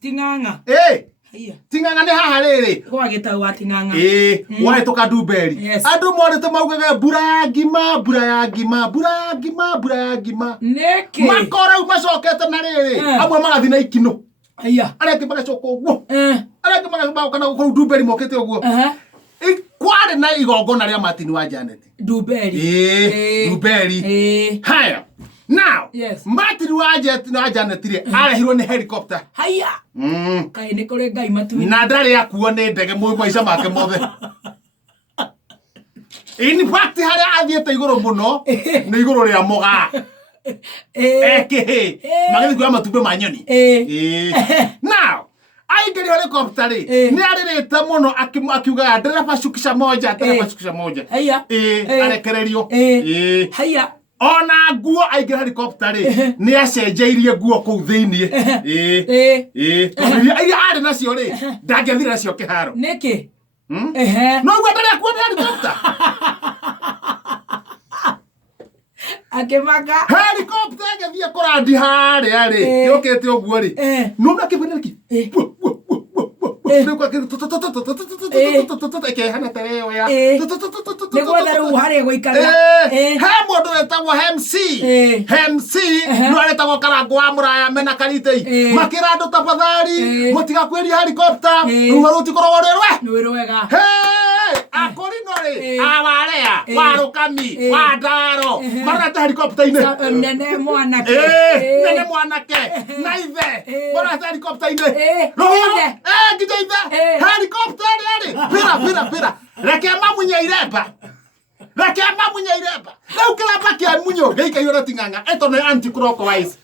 Ting'ang'a. Haya. Ting'ang'a ni haha riri. Kwa gitau wa Ting'ang'a. Wae toka Ndumberi. Andu morite maugaga mbura ya ngima, mbura ya ngima, mbura ya ngima, mbura ya ngima. Niki. Makora macokete na riri. Amwe magathi na ikino. Haya. Areke magacoka uguo. Areke magacoka kana uko Ndumberi mokete uguo. Kwari na igongona ria Martin wa Janet. Ndumberi. Ndumberi. Haya. Now, Martin wa Janet ri arehirwo ni helicopter. Haya. Kai ni kuri Ngai matu. Na ndari akuo ni ndege maica make mothe. In fact haria athiete iguru muno ni iguru ria moga. Magezi kwa matumbe manyoni. Now, aingeri helicopter ri ni aririte muno akiuga ndereba shukisha moja. Haya. Arekererio. Haya. Ona nguo aingeri helicopter ri ni acenjeirie nguo kuu thiini. Iria ari nacio ri ndangethira nacio kiharo. Niki. No gwa ndari kuona helicopter. Akimaka helicopter ngethie kurandi haria ri yokete uguo ri no na kibeneki hana tereo ya nego daru haria guikara mundu wetagwo MC no aretagwo karango wa muraya mena karitei makira andu tabathari mutigakweria helicopter ruha rutikorwo rwerwe wega akorino ri awarea warukami wadaro marata helicopter ine nene mwanake na ithe marata helicopter ine roho githe helicopter ri pira reke mamunya ireba leu kiramba kia munyo geika yora Ting'ang'a eto ne anti clockwise